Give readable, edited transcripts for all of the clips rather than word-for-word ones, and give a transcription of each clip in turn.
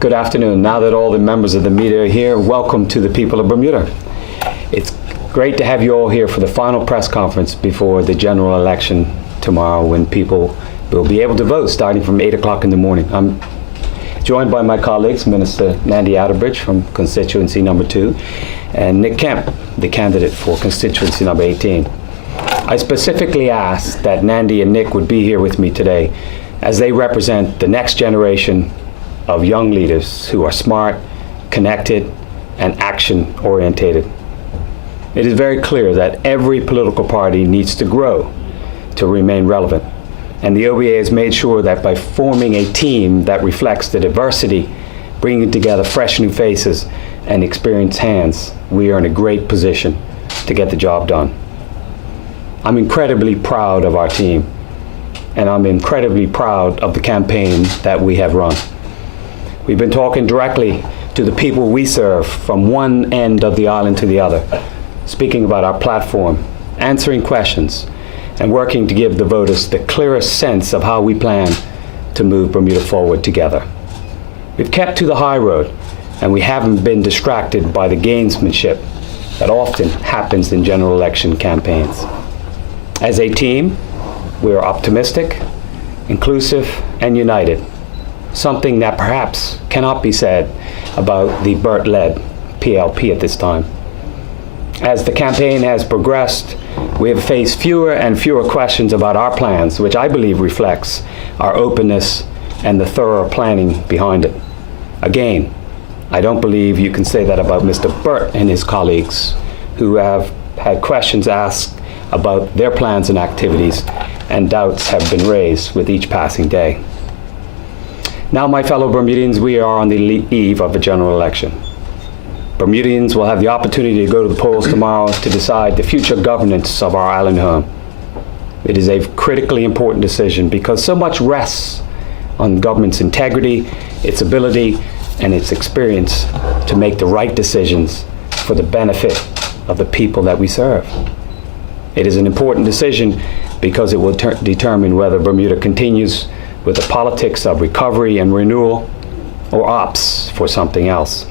Good afternoon. Now that all the members of the media are here, welcome to the people of Bermuda. It's great to have you all here for the final press conference before the general election tomorrow, when people will be able to vote starting from 8 o'clock in the morning. I'm joined by my colleagues, Minister Nandy Atterbridge from constituency number 2, and Nick Kemp, the candidate for constituency number 18. I specifically asked that Nandy and Nick would be here with me today, as they represent the next generation of young leaders who are smart, connected, and action-orientated. It is very clear that every political party needs to grow to remain relevant, and the OBA has made sure that by forming a team that reflects the diversity, bringing together fresh new faces and experienced hands, we are in a great position to get the job done. I'm incredibly proud of our team, and I'm incredibly proud of the campaign that we have run. We've been talking directly to the people we serve from one end of the island to the other, speaking about our platform, answering questions, and working to give the voters the clearest sense of how we plan to move Bermuda forward together. We've kept to the high road, and we haven't been distracted by the gamesmanship that often happens in general election campaigns. As a team, we are optimistic, inclusive, and united, something that perhaps cannot be said about the Burt-led PLP at this time. As the campaign has progressed, we have faced fewer and fewer questions about our plans, which I believe reflects our openness and the thorough planning behind it. Again, I don't believe you can say that about Mr. Burt and his colleagues, who have had questions asked about their plans and activities, and doubts have been raised with each passing day. Now, my fellow Bermudians, we are on the eve of a general election. Bermudians will have the opportunity to go to the polls tomorrow to decide the future governance of our island home. It is a critically important decision because so much rests on government's integrity, its ability, and its experience to make the right decisions for the benefit of the people that we serve. It is an important decision because it will determine whether Bermuda continues with the politics of recovery and renewal, or opts for something else.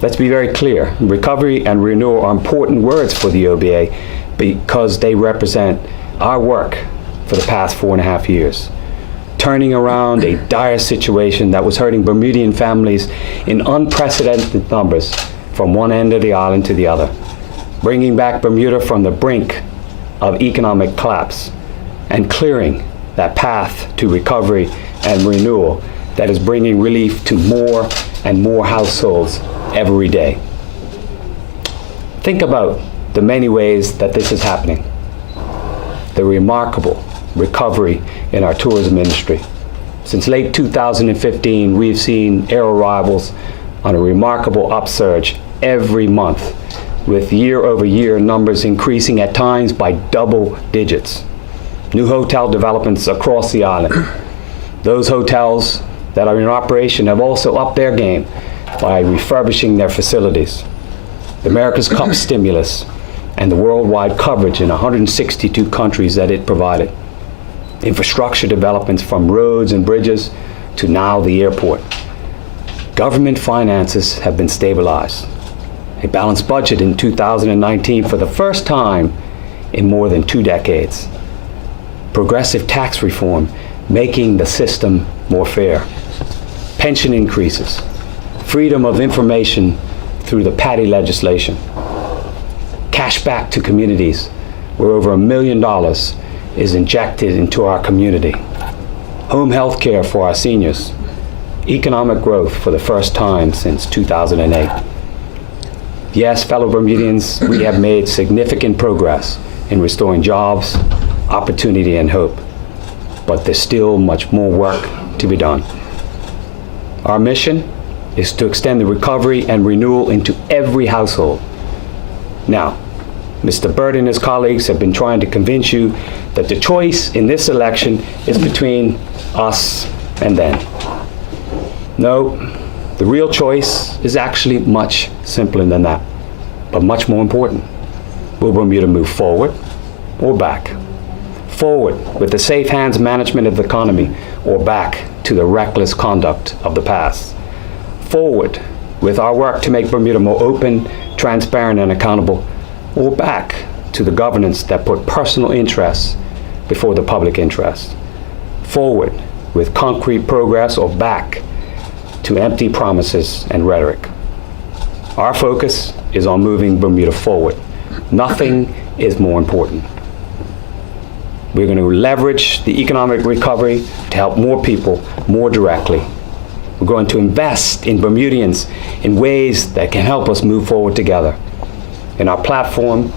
Let's be very clear, recovery and renewal are important words for the OBA because they represent our work for the past 4.5 years, turning around a dire situation that was hurting Bermudian families in unprecedented numbers from one end of the island to the other, bringing back Bermuda from the brink of economic collapse and clearing that path to recovery and renewal that is bringing relief to more and more households every day. Think about the many ways that this is happening. The remarkable recovery in our tourism industry. Since late 2015, we've seen air arrivals on a remarkable upsurge every month, with year-over-year numbers increasing at times by double digits. New hotel developments across the island. Those hotels that are in operation have also upped their game by refurbishing their facilities. The America's Cup stimulus and the worldwide coverage in 162 countries that it provided. Infrastructure developments from roads and bridges to now the airport. Government finances have been stabilized. A balanced budget in 2019 for the first time in more than 2 decades. Progressive tax reform, making the system more fair. Pension increases. Freedom of information through the PATI legislation. Cash back to communities, where over $1 million is injected into our community. Home health care for our seniors. Economic growth for the first time since 2008. Yes, fellow Bermudians, we have made significant progress in restoring jobs, opportunity, and hope, but there's still much more work to be done. Our mission is to extend the recovery and renewal into every household. Now, Mr. Burt and his colleagues have been trying to convince you that the choice in this election is between us and them. No, the real choice is actually much simpler than that, but much more important. Will Bermuda move forward or back? Forward with the safe hands management of the economy, or back to the reckless conduct of the past. Forward with our work to make Bermuda more open, transparent, and accountable, or back to the governance that put personal interests before the public interest. Forward with concrete progress, or back to empty promises and rhetoric. Our focus is on moving Bermuda forward. Nothing is more important. We're going to leverage the economic recovery to help more people more directly. We're going to invest in Bermudians in ways that can help us move forward together. In our platform,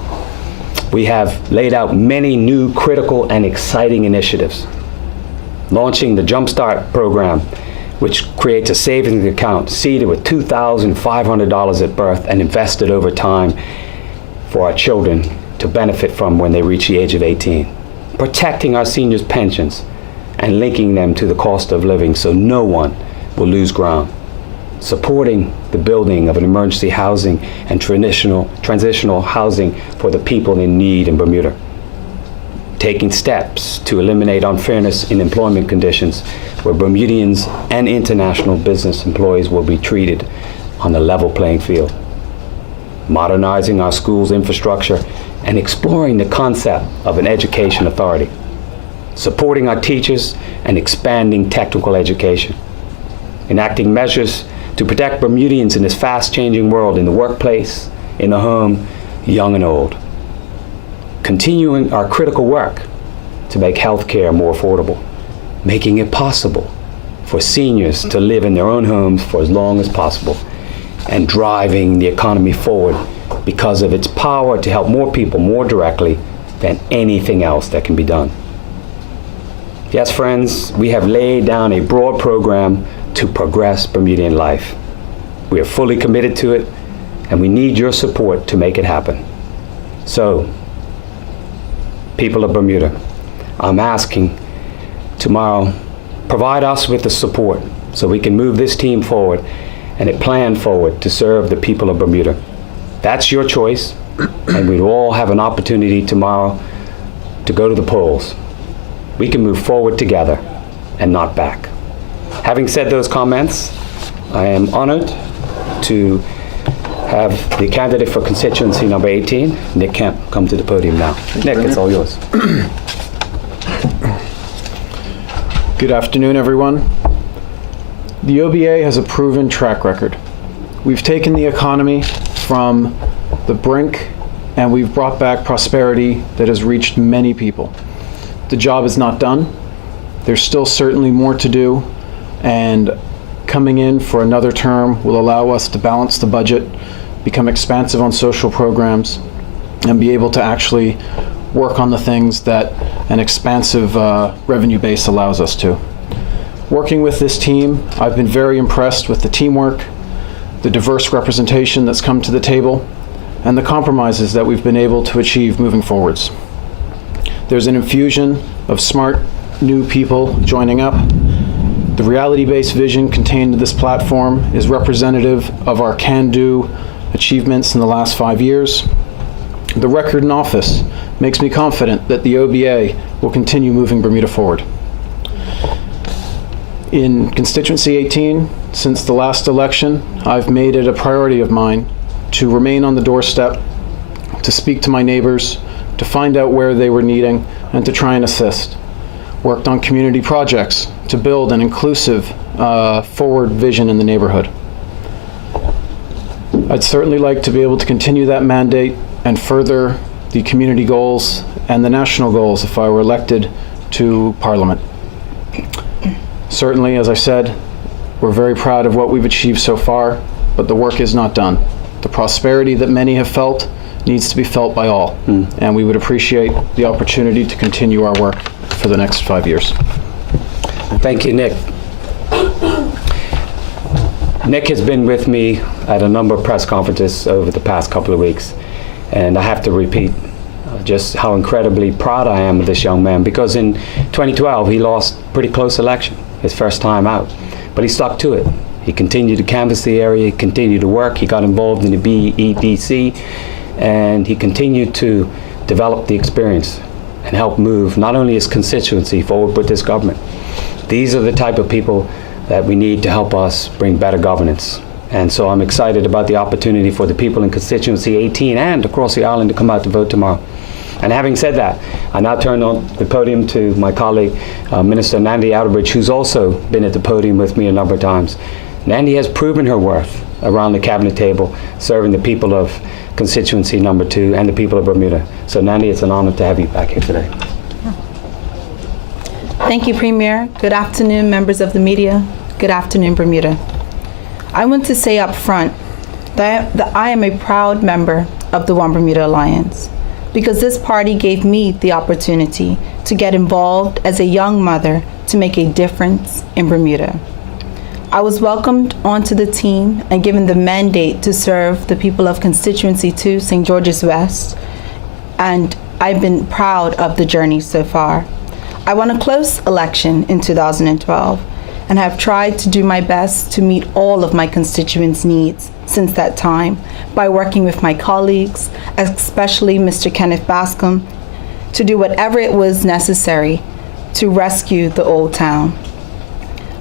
we have laid out many new critical and exciting initiatives. Launching the Jumpstart program, which creates a savings account seeded with $2,500 at birth and invested over time for our children to benefit from when they reach the age of 18. Protecting our seniors' pensions and linking them to the cost of living so no one will lose ground. Supporting the building of an emergency housing and transitional housing for the people in need in Bermuda. Taking steps to eliminate unfairness in employment conditions where Bermudians and international business employees will be treated on a level playing field. Modernizing our schools' infrastructure and exploring the concept of an education authority. Supporting our teachers and expanding technical education. Enacting measures to protect Bermudians in this fast-changing world in the workplace, in the home, young and old. Continuing our critical work to make healthcare more affordable, making it possible for seniors to live in their own homes for as long as possible, and driving the economy forward because of its power to help more people more directly than anything else that can be done. Yes, friends, we have laid down a broad program to progress Bermudian life. We are fully committed to it, and we need your support to make it happen. So, people of Bermuda, I'm asking tomorrow, provide us with the support so we can move this team forward and a plan forward to serve the people of Bermuda. That's your choice, and we all have an opportunity tomorrow to go to the polls. We can move forward together and not back. Having said those comments, I am honored to have the candidate for constituency number 18, Nick Kemp, come to the podium now. Nick, it's all yours. Good afternoon, everyone. The OBA has a proven track record. We've taken the economy from the brink and we've brought back prosperity that has reached many people. The job is not done. There's still certainly more to do, and coming in for another term will allow us to balance the budget, become expansive on social programs, and be able to actually work on the things that an expansive revenue base allows us to. Working with this team, I've been very impressed with the teamwork, the diverse representation that's come to the table, and the compromises that we've been able to achieve moving forwards. There's an infusion of smart, new people joining up. The reality-based vision contained in this platform is representative of our can-do achievements in the last 5 years. The record in office makes me confident that the OBA will continue moving Bermuda forward. In constituency 18, since the last election, I've made it a priority of mine to remain on the doorstep, to speak to my neighbors, to find out where they were needing, and to try and assist. Worked on community projects to build an inclusive, forward vision in the neighborhood. I'd certainly like to be able to continue that mandate and further the community goals and the national goals if I were elected to Parliament. Certainly, as I said, we're very proud of what we've achieved so far, but the work is not done. The prosperity that many have felt needs to be felt by all, and we would appreciate the opportunity to continue our work for the next 5 years. Thank you, Nick. Nick has been with me at a number of press conferences over the past couple of weeks, and I have to repeat just how incredibly proud I am of this young man, because in 2012 he lost a pretty close election, his first time out, but he stuck to it. He continued to canvass the area, he continued to work, he got involved in the BEDC, and he continued to develop the experience and help move not only his constituency forward, but this government. These are the type of people that we need to help us bring better governance. And so I'm excited about the opportunity for the people in constituency 18 and across the island to come out to vote tomorrow. And having said that, I now turn on the podium to my colleague, Minister Nandi Outerbridge, who's also been at the podium with me a number of times. Nandi has proven her worth around the cabinet table, serving the people of constituency number 2 and the people of Bermuda. So Nandi, it's an honor to have you back here today. Thank you, Premier. Good afternoon, members of the media. Good afternoon, Bermuda. I want to say up front that I am a proud member of the One Bermuda Alliance because this party gave me the opportunity to get involved as a young mother to make a difference in Bermuda. I was welcomed onto the team and given the mandate to serve the people of Constituency 2, St. George's West, and I've been proud of the journey so far. I won a close election in 2012 and have tried to do my best to meet all of my constituents' needs since that time by working with my colleagues, especially Mr. Kenneth Bascom, to do whatever it was necessary to rescue the old town.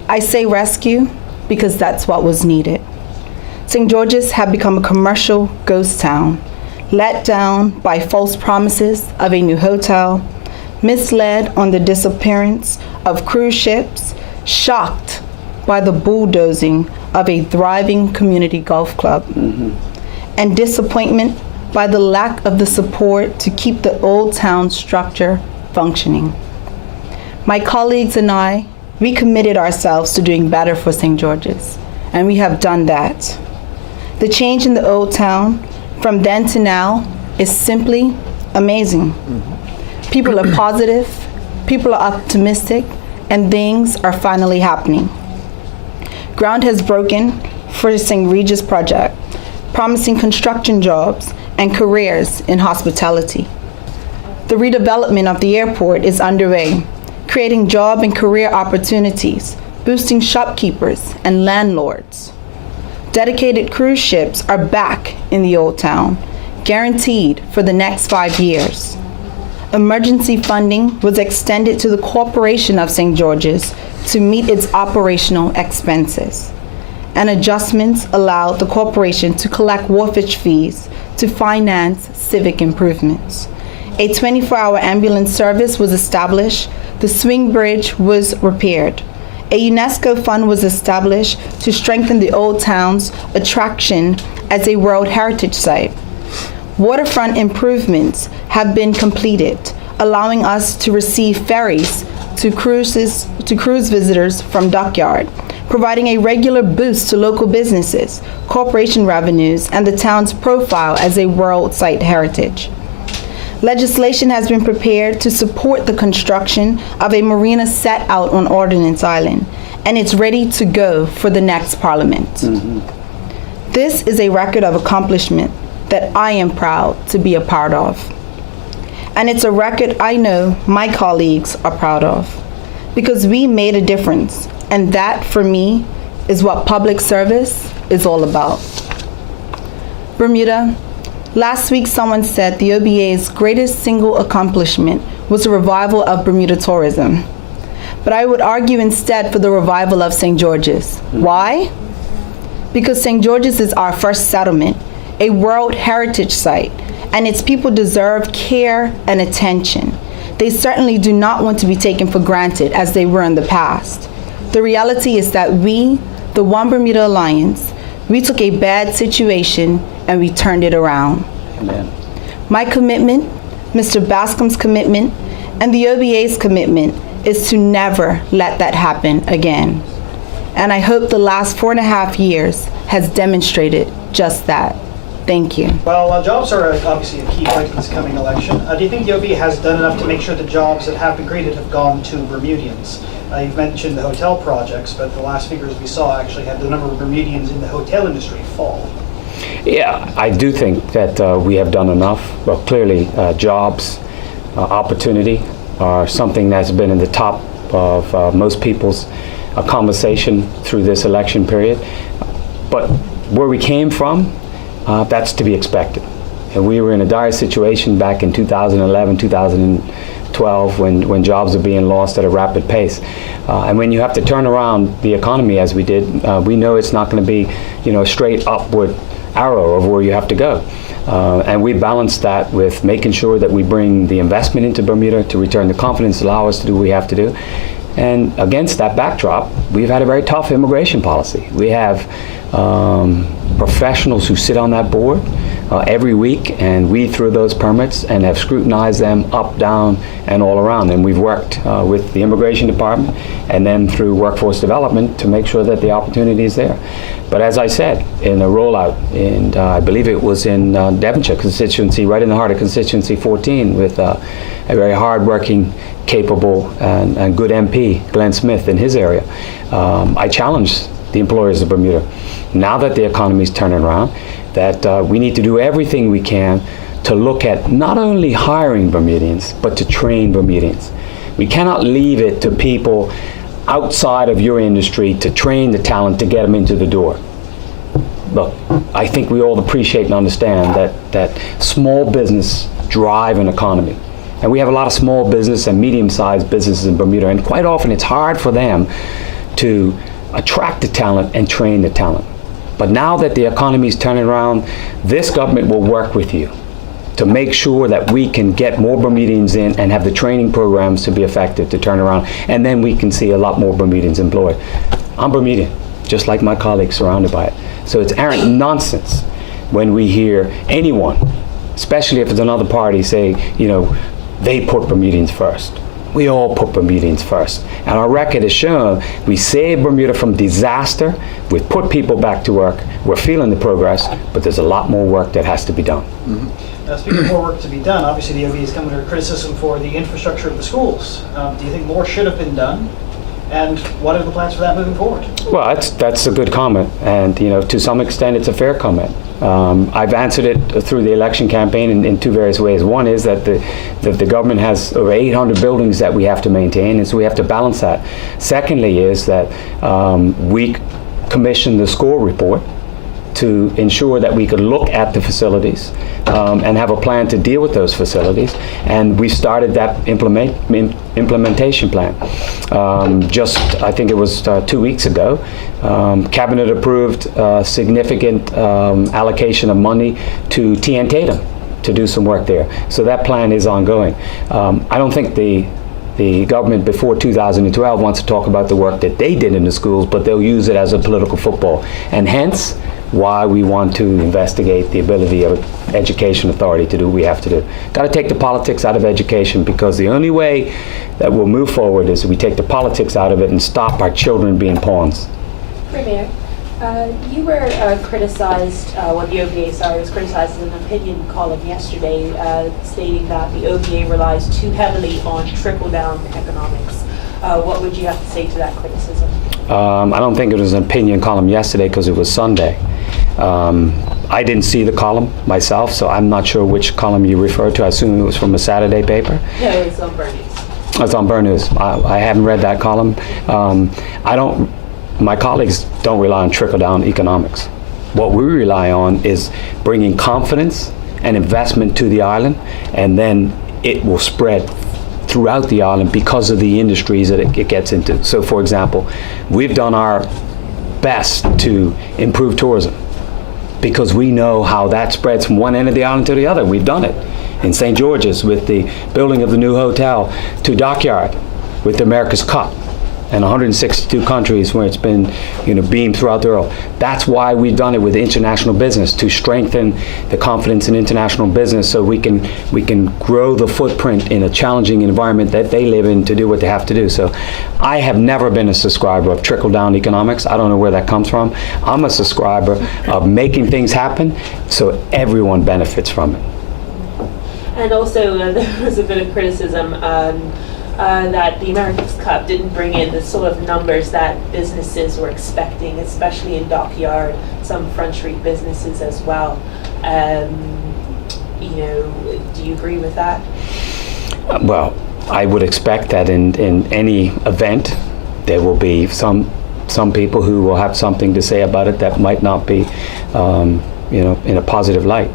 I say rescue because that's what was needed. St. George's had become a commercial ghost town, let down by false promises of a new hotel, misled on the disappearance of cruise ships, shocked by the bulldozing of a thriving community golf club, and disappointment by the lack of the support to keep the old town structure functioning. My colleagues and I, we committed ourselves to doing better for St. George's, and we have done that. The change in the old town from then to now is simply amazing. People are positive, people are optimistic, and things are finally happening. Ground has broken for the St. Regis project, promising construction jobs and careers in hospitality. The redevelopment of the airport is underway, creating job and career opportunities, boosting shopkeepers and landlords. Dedicated cruise ships are back in the old town, guaranteed for the next 5 years. Emergency funding was extended to the Corporation of St. George's to meet its operational expenses. And adjustments allowed the corporation to collect wharfage fees to finance civic improvements. A 24-hour ambulance service was established. The swing bridge was repaired. A UNESCO fund was established to strengthen the old town's attraction as a World Heritage Site. Waterfront improvements have been completed, allowing us to receive ferries to cruise visitors from Dockyard, providing a regular boost to local businesses, corporation revenues, and the town's profile as a World Site Heritage. Legislation has been prepared to support the construction of a marina set out on Ordnance Island, and it's ready to go for the next Parliament. This is a record of accomplishment that I am proud to be a part of. And it's a record I know my colleagues are proud of, because we made a difference, and that, for me, is what public service is all about. Bermuda, last week someone said the OBA's greatest single accomplishment was the revival of Bermuda tourism. But I would argue instead for the revival of St. George's. Why? Because St. George's is our first settlement, a World Heritage Site, and its people deserve care and attention. They certainly do not want to be taken for granted as they were in the past. The reality is that we, the One Bermuda Alliance, we took a bad situation and we turned it around. Amen. My commitment, Mr. Bascom's commitment, and the OBA's commitment is to never let that happen again. And I hope the last 4.5 years has demonstrated just that. Thank you. Well, jobs are obviously a key point in this coming election. Do you think the OBA has done enough to make sure the jobs that have been created have gone to Bermudians? You've mentioned the hotel projects, but the last figures we saw actually had the number of Bermudians in the hotel industry fall. Yeah, I do think that we have done enough. Well, clearly, jobs, opportunity are something that's been in the top of most people's conversation through this election period. But where we came from, that's to be expected. And we were in a dire situation back in 2011, 2012, 12 when jobs are being lost at a rapid pace. And when you have to turn around the economy as we did, we know it's not going to be, a straight upward arrow of where you have to go. And we balance that with making sure that we bring the investment into Bermuda to return the confidence, allow us to do what we have to do. And against that backdrop, we've had a very tough immigration policy. We have professionals who sit on that board every week and weed through those permits and have scrutinized them up, down, and all around. And we've worked with the immigration department and then through workforce development to make sure that the opportunity is there. But as I said, in a rollout, and I believe it was in Devonshire constituency, right in the heart of constituency 14, with a very hard-working, capable, and good MP, Glenn Smith, in his area, I challenged the employers of Bermuda, now that the economy is turning around, that we need to do everything we can to look at not only hiring Bermudians, but to train Bermudians. We cannot leave it to people outside of your industry to train the talent to get them into the door. Look, I think we all appreciate and understand that small business drive an economy. And we have a lot of small business and medium-sized businesses in Bermuda, and quite often it's hard for them to attract the talent and train the talent. But now that the economy is turning around, this government will work with you to make sure that we can get more Bermudians in and have the training programs to be effective to turn around, and then we can see a lot more Bermudians employed. I'm Bermudian, just like my colleagues surrounded by it. So it's arrant nonsense when we hear anyone, especially if it's another party, say, they put Bermudians first. We all put Bermudians first. And our record has shown we saved Bermuda from disaster, we've put people back to work, we're feeling the progress, but there's a lot more work that has to be done. Mm-hmm. Speaking of more work to be done, obviously the OB has come under criticism for the infrastructure of the schools. Do you think more should have been done? And what are the plans for that moving forward? Well, that's a good comment, and to some extent it's a fair comment. I've answered it through the election campaign in two various ways. One is that the government has over 800 buildings that we have to maintain, and so we have to balance that. Secondly is that we commissioned the score report to ensure that we could look at the facilities and have a plan to deal with those facilities. And we started that implementation plan. I think it was 2 weeks ago, Cabinet approved a significant allocation of money to TN Tatum to do some work there. So that plan is ongoing. I don't think the government before 2012 wants to talk about the work that they did in the schools, but they'll use it as a political football. And hence, why we want to investigate the ability of education authority to do what we have to do. Got to take the politics out of education, because the only way that we'll move forward is if we take the politics out of it and stop our children being pawns. Premier, you were criticized, the OBA was criticized in an opinion column yesterday, stating that the OBA relies too heavily on trickle-down economics. What would you have to say to that criticism? I don't think it was an opinion column yesterday because it was Sunday. I didn't see the column myself, so I'm not sure which column you refer to. I assume it was from a Saturday paper? No, it's on Burn News. It's on Burn News. I haven't read that column. My colleagues don't rely on trickle-down economics. What we rely on is bringing confidence and investment to the island, and then it will spread throughout the island because of the industries that it gets into. So, for example, we've done our best to improve tourism because we know how that spreads from one end of the island to the other. We've done it in St. George's with the building of the new hotel, to Dockyard with the America's Cup, and 162 countries where it's been, beamed throughout the world. That's why we've done it with international business, to strengthen the confidence in international business, so we can grow the footprint in a challenging environment that they live in to do what they have to do. So I have never been a subscriber of trickle-down economics. I don't know where that comes from. I'm a subscriber of making things happen so everyone benefits from it. And also, there was a bit of criticism that the America's Cup didn't bring in the sort of numbers that businesses were expecting, especially in Dockyard, some Front Street businesses as well. Do you agree with that? Well, I would expect that in any event, there will be some people who will have something to say about it that might not be, in a positive light.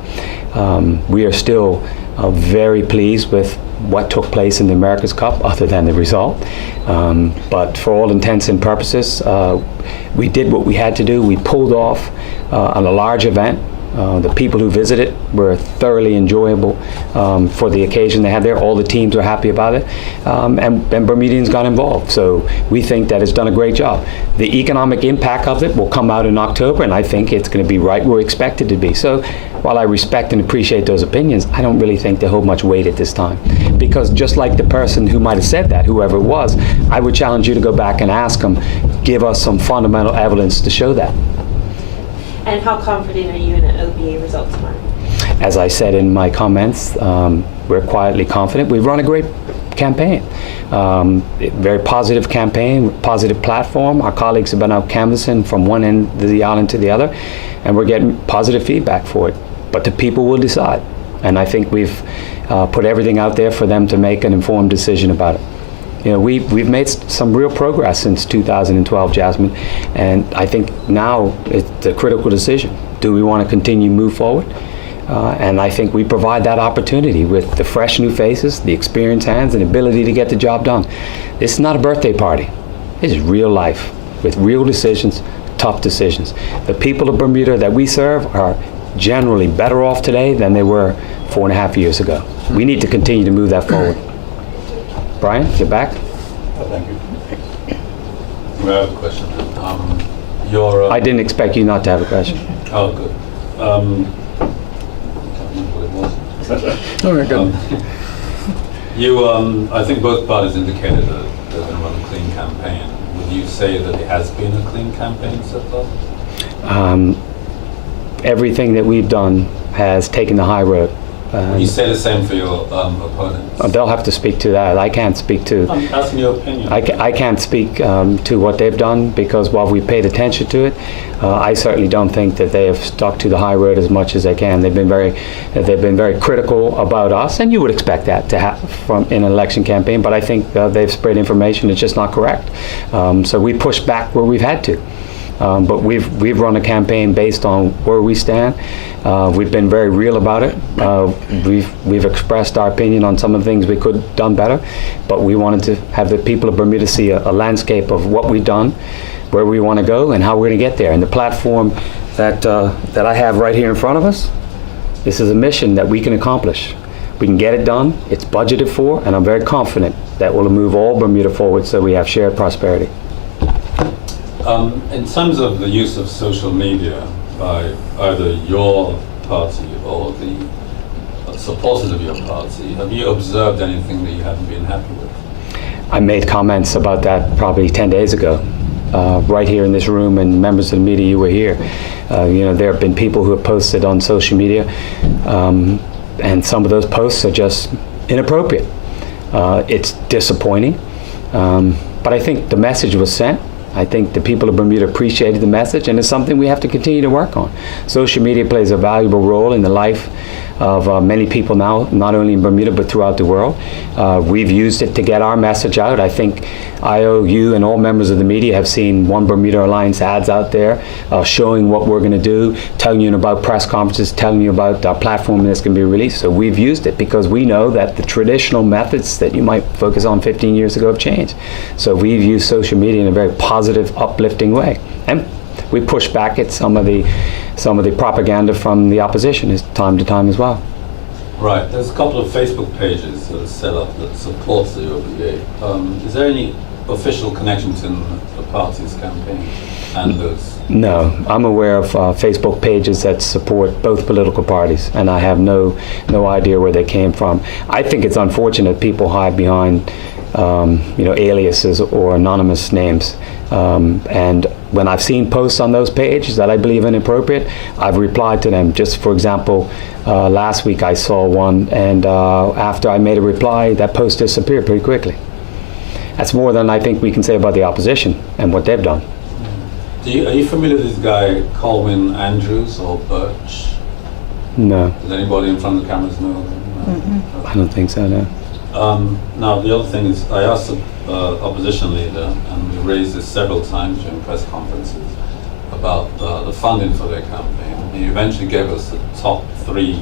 We are still very pleased with what took place in the America's Cup, other than the result. But for all intents and purposes, we did what we had to do. We pulled off on a large event. The people who visited were thoroughly enjoyable for the occasion they had there. All the teams were happy about it, and Bermudians got involved. So we think that it's done a great job. The economic impact of it will come out in October, and I think it's going to be right where we expect it to be. So while I respect and appreciate those opinions, I don't really think they hold much weight at this time. Because just like the person who might have said that, whoever it was, I would challenge you to go back and ask them, give us some fundamental evidence to show that. And how confident are you in an OBA result tomorrow? As I said in my comments, we're quietly confident. We've run a great campaign, very positive campaign, positive platform. Our colleagues have been out canvassing from one end of the island to the other, and we're getting positive feedback for it. But the people will decide, and I think we've put everything out there for them to make an informed decision about it. You know, we've made some real progress since 2012, Jasmine, and I think now it's a critical decision. Do we want to continue to move forward? And I think we provide that opportunity with the fresh new faces, the experienced hands, and ability to get the job done. This is not a birthday party. This is real life with real decisions, tough decisions. The people of Bermuda that we serve are generally better off today than they were 4.5 years ago. We need to continue to move that forward. Brian, you're back. Thank you. I have a question. I didn't expect you not to have a question. Oh, good. I can't remember what it was. Oh, very good. I think both parties indicated that they're going to run a clean campaign. Would you say that it has been a clean campaign so far? Everything that we've done has taken the high road. Would you say the same for your opponents? They'll have to speak to that. I can't speak to. I'm asking your opinion. I can't speak to what they've done, because while we paid attention to it, I certainly don't think that they have stuck to the high road as much as they can. They've been very critical about us, and you would expect that to happen from in an election campaign. But I think they've spread information that's just not correct. So we pushed back where we've had to. But we've run a campaign based on where we stand. We've been very real about it. We've expressed our opinion on some of the things we could have done better, but we wanted to have the people of Bermuda see a landscape of what we've done, where we want to go, and how we're going to get there. And the platform that I have right here in front of us, this is a mission that we can accomplish. We can get it done. It's budgeted for, and I'm very confident that we'll move all Bermuda forward so we have shared prosperity. In terms of the use of social media by either your party or the supporters of your party, have you observed anything that you haven't been happy with? I made comments about that probably 10 days ago, right here in this room, and members of the media, you were here. There have been people who have posted on social media, and some of those posts are just inappropriate. It's disappointing, but I think the message was sent. I think the people of Bermuda appreciated the message, and it's something we have to continue to work on. Social media plays a valuable role in the life of many people now, not only in Bermuda but throughout the world. We've used it to get our message out. I think you and all members of the media have seen One Bermuda Alliance ads out there showing what we're going to do, telling you about press conferences, telling you about our platform that's going to be released. So we've used it because we know that the traditional methods that you might focus on 15 years ago have changed. So we've used social media in a very positive, uplifting way. And we push back at some of the propaganda from the opposition time to time as well. Right. There's a couple of Facebook pages that are set up that supports the OBA. Is there any official connection to the party's campaign and those? No, I'm aware of Facebook pages that support both political parties, and I have no idea where they came from. I think it's unfortunate people hide behind aliases or anonymous names. And when I've seen posts on those pages that I believe are inappropriate, I've replied to them. Just for example, last week I saw one, and after I made a reply, that post disappeared pretty quickly. That's more than I think we can say about the opposition and what they've done. Are you familiar with this guy, Colwyn Andrews or Birch? No. Does anybody in front of the cameras know them? No. I don't think so, no. Now, the other thing is, I asked the opposition leader, and we raised this several times during press conferences, about the funding for their campaign. He eventually gave us the top 3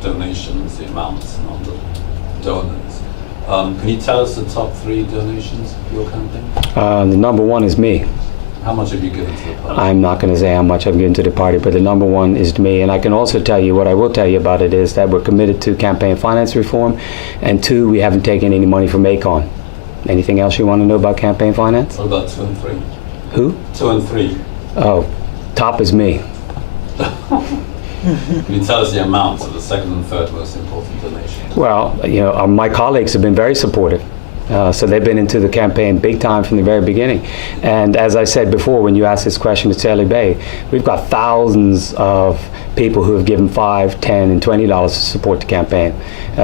donations, the amounts, not the donors. Can you tell us the top 3 donations of your campaign? The number one is me. How much have you given to the party? I'm not going to say how much I've given to the party, but the number one is me. And I can also tell you, what I will tell you about it is that we're committed to campaign finance reform. And 2, we haven't taken any money from ACON. Anything else you want to know about campaign finance? What about 2 and 3? Who? 2 and 3. Oh, top is me. Can you tell us the amounts of the second and third most important donations? Well, my colleagues have been very supportive. So they've been into the campaign big time from the very beginning. And as I said before, when you asked this question to Sally Bay, we've got thousands of people who have given $5, $10, and $20 to support the campaign.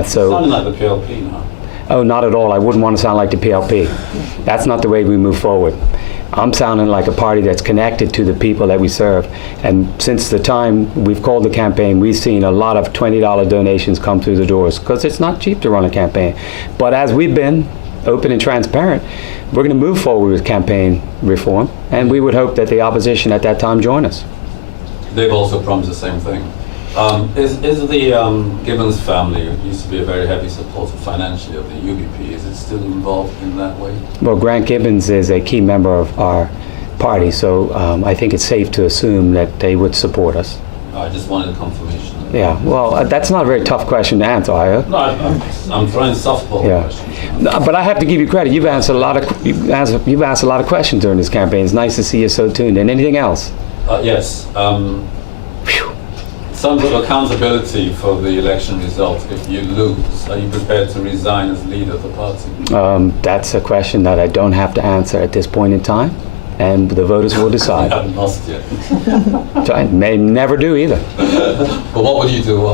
Sounding like the PLP now. Oh, not at all. I wouldn't want to sound like the PLP. That's not the way we move forward. I'm sounding like a party that's connected to the people that we serve. And since the time we've called the campaign, we've seen a lot of $20 donations come through the doors, because it's not cheap to run a campaign. But as we've been open and transparent, we're going to move forward with campaign reform, and we would hope that the opposition at that time join us. They've also promised the same thing. Is the Gibbons family, who used to be a very heavy supporter financially of the UBP, is it still involved in that way? Well, Grant Gibbons is a key member of our party, so I think it's safe to assume that they would support us. I just wanted confirmation. Yeah, well, that's not a very tough question to answer, I hope. No, I'm throwing softball Yeah. questions. No, but I have to give you credit. You've answered a lot of questions during this campaign. It's nice to see you so tuned in. Anything else? Yes. Some sort of accountability for the election result if you lose. Are you prepared to resign as leader of the party? That's a question that I don't have to answer at this point in time, and the voters will You decide. haven't lost yet. So I may never do either. But what would you do?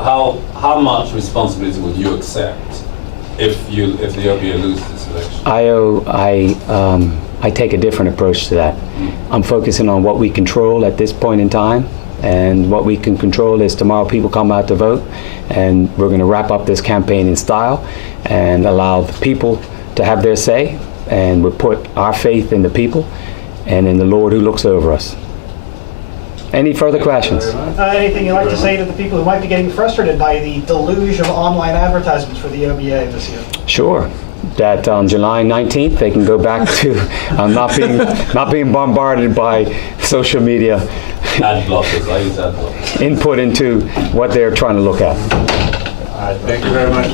How much responsibility would you accept if the OBA loses this election? I take a different approach to that. I'm focusing on what we control at this point in time, and what we can control is tomorrow people come out to vote, and we're going to wrap up this campaign in style and allow the people to have their say, and we put our faith in the people and in the Lord who looks over us. Any further questions? Anything you'd like to say to the people who might be getting frustrated by the deluge of online advertisements for the OBA this year? Sure. That on July 19th they can go back to not being bombarded by social media Ad blockers. I use ad blockers. input into what they're trying to look at. Thank you very much.